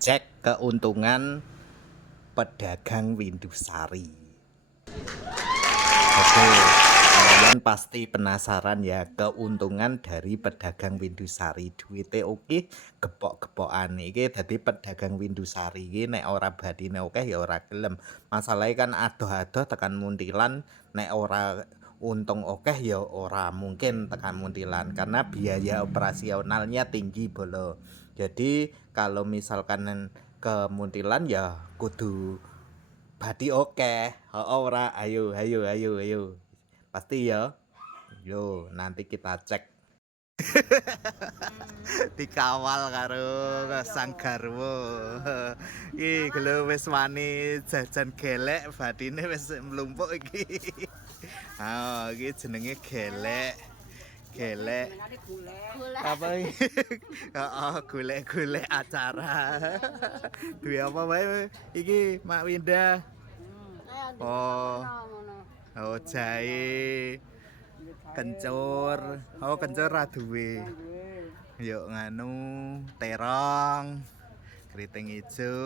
Cek keuntungan pedagang Windusari. Oke, kalian pasti penasaran ya keuntungan dari pedagang Windusari. Duite oke, gepok-gepokan iki dadi pedagang Windusari iki nek ora badine oke ya ora gelem. Masalahe kan adoh-adoh tekan Muntilan, nek ora untung oke ya ora mungkin tekan Muntilan karena biaya operasionalnya tinggi bolo. Jadi kalau misalkan ke Muntilan ya kudu Badi oke. Oh, ora, ayo, ayo, ayo, ayo. Pasti ya. Yo, nanti kita cek. Dikawal karo sang garwo. Iki gelo wis wani jajan gelek, badine wis mlumpuk iki. Ah, iki jenenge gelek. Gelek. Apa iki? Heeh, golek-golek acara. Duwe apa wae iki Mak Winda? Oh. Oh, jahe. Kencur. Oh, kencur ra duwe. Yuk nganu terong. Keriting ijo.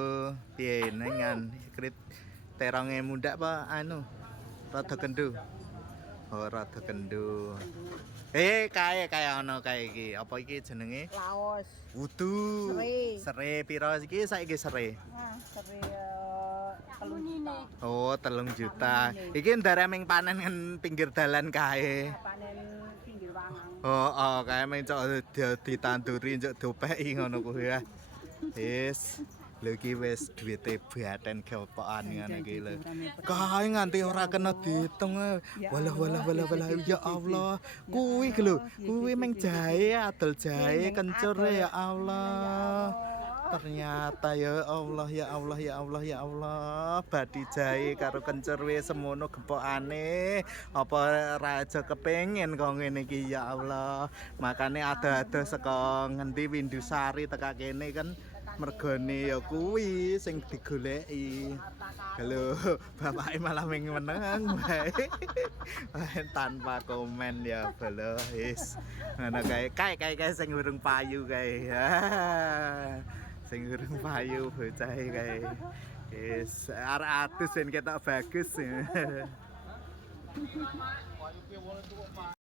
Piye nengan terongnya muda apa anu? Rada kendu. Oh, rada kendu. Kae ono kae iki. Apa iki jenenge? Laos. Wudu. Sere piro iki saiki sere? Nah, sere 3 juta. Oh, 3 juta. Iki ndareming panen kan pinggir dalan kae. Panen pinggir wangang. Oh, kae meng cok ditanduri njok dopeki ngono kuwi ya. Wis. Lho iki wis duwite baten gepokan ngene iki lho. Kae nganti ora kena diitung. Walah ya Allah. Kuwi lho, kuwi meng jahe adol jahe kencur ya Allah. Ternyata ya Allah ya Allah ya Allah ya Allah. Badi jahe karo kencur wis semono gepokane. Apa raja kepengin kok ngene iki ya Allah. Makane ada-ada saka ngendi Windusari teka kene kan mergone ya kuwi sing digoleki. Halo, bapake malah meneng bae. Tanpa komen ya bolo wis. Ngono kae sing urung payu kae. Sing urung payu bocah kae. Wis arek atus ben ketok bagus.